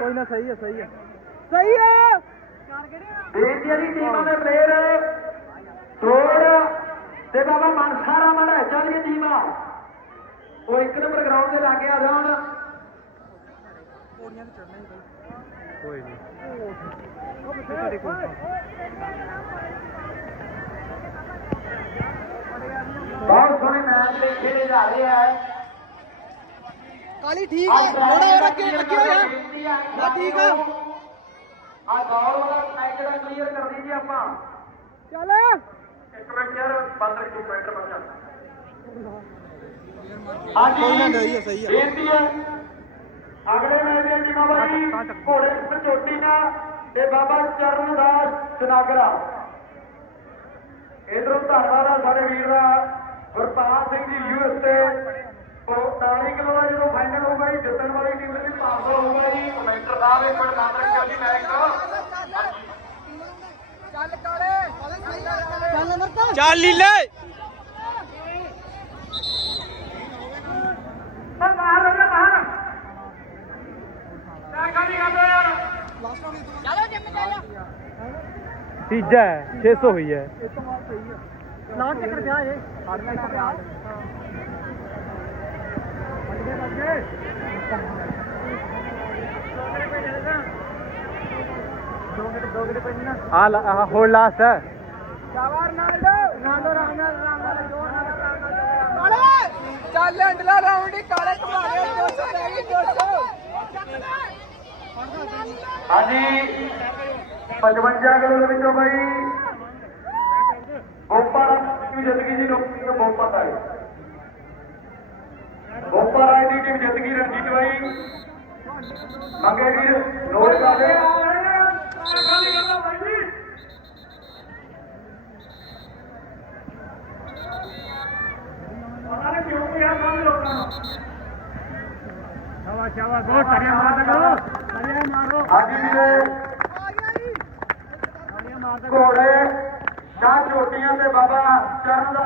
ਕੋਈ ਨਾ ਸਹੀ ਹੈ ਸਹੀ ਹੈ। ਸਹੀ ਹੈ। ਬੇਟੀਆਂ ਦੀ ਟੀਮਾਂ ਦੇ ਪਲੇਅਰ ਤੋੜ ਤੇ ਬਾਬਾ ਮਨਸਾਰਾ ਮਾੜਾ ਚੱਲ ਦੀਆਂ ਟੀਮਾਂ। ਉਹ ਇੱਕ ਨੰਬਰ ਗਰਾਊਂਡ ਦੇ ਲਾਗੇ ਆ ਜਾਣ ਕੋਈ ਨਹੀਂ ਬਹੁਤ ਸੋਹਣੇ ਮੈਚ ਦੇ ਖੇਡੇ ਜਾ ਰਹੇ ਆ। ਕਾਲੀ ਠੀਕ ਹੈ ਥੋੜਾ ਹੋਰ ਅੱਗੇ ਅੱਗੇ ਹੋਇਆ ਬਸ ਠੀਕ ਆ। ਆ ਦੌੜ ਵਾਲਾ ਜਿਹੜਾ ਕਲੀਅਰ ਕਰ ਦਈਏ ਆਪਾਂ। ਚੱਲ। ਇੱਕ ਮਿੰਟ ਯਾਰ ਬੰਦ ਰੱਖੋ ਪੁਆਇੰਟ ਬਣ ਜਾ ਨਾ ਸਹੀ ਹੈ ਹੈ ਬੇਨਤੀ ਹੈ। ਅਗਲੇ ਮੈਚ ਦੀਆਂ ਟੀਮਾਂ ਬਾਈ ਘੋੜੇ ਪਚੋਟੀਆਂ ਤੇ ਬਾਬਾ ਚਰਨਦਾਸ ਸਨਾਗਰਾ ਇਧਰੋਂ ਧੰਨਵਾਦ ਆ ਸਾਡੇ ਵੀਰ ਦਾ ਗੁਰਪਾਲ ਸਿੰਘ ਜੀ ਯੂਐਸ ਤੇ ਉਹ 40 ਕਿਲੋ ਦਾ ਜਦੋਂ ਫਾਈਨਲ ਹੋਊਗਾ ਜੀ ਜਿੱਤਣ ਵਾਲੀ ਟੀਮ ਦੇ ਵੀ 500 ਹੋਊਗਾ ਜੀ ਕਮੈਂਟਰ ਸਾਹਿਬ ਇੱਕ ਮਿੰਟ ਨਾਮ ਰੱਖਿਓ ਜੀ ਮੈਚ ਦਾ ਚੱਲ ਅਮਰਤਾ ਚੱਲ ਲੀਲੇ ਪਰ ਬਾਹਰ ਹੋ ਜਾ ਬਾਹਰ ਮੈਂ ਖਾਲੀ ਕਰ ਯਾਰ ਤੀਜਾ ਹੈ 600 ਹੋਈ ਹੈ ਲਾਟ ਚੱਕਰ ਗਿਆ ਇਹ ਹੜ ਲੈਣਾ ਪਿਆ ਆ ਆ ਹੋਰ ਲਾਸਟ ਹੈ। ਚੱਲ ਅੰਡਲਾ ਰਾਉਂਡ ਹੀ ਕਾਲੇ ਘੁਮਾਰੇ 200 ਰਹਿ ਗਈ 200 ਹਾਂਜੀ। 55 ਕਿਲੋ ਦੇ ਵਿੱਚੋਂ ਬਾਈ ਗੋਪਾ ਦੀ ਜਿੱਤ ਗਈ ਜੀ ਲੋਕੀ ਤੋਂ ਗੋਪਾ ਦਾ ਗੋਪਾ ਰਾਏ ਦੀ ਟੀਮ ਜਿੱਤ ਗਈ ਰਣਜੀਤ ਬਾਈ। ਮੰਗੇ ਵੀਰ ਨੋਟ ਕਰਦੇ ਯਾਰ ਕੰਮ ਲੋਕਾਂ ਨੂੰ ਸ਼ਾਬਾਸ਼ ਸ਼ਾਬਾਸ਼ ਬਹੁਤ ਤਾੜੀਆਂ ਮਾਰਦਾ ਕਰੋ ਤਾੜੀਆਂ ਮਾਰੋ ਹਾਂਜੀ ਵੀਰੇ। ਤਾੜੀਆਂ ਮਾਰਦਾ ਘੋੜੇ ਸ਼ਾਹ ਚੋਟੀਆਂ ਤੇ ਬਾਬਾ ਚਰਨ ਦਾ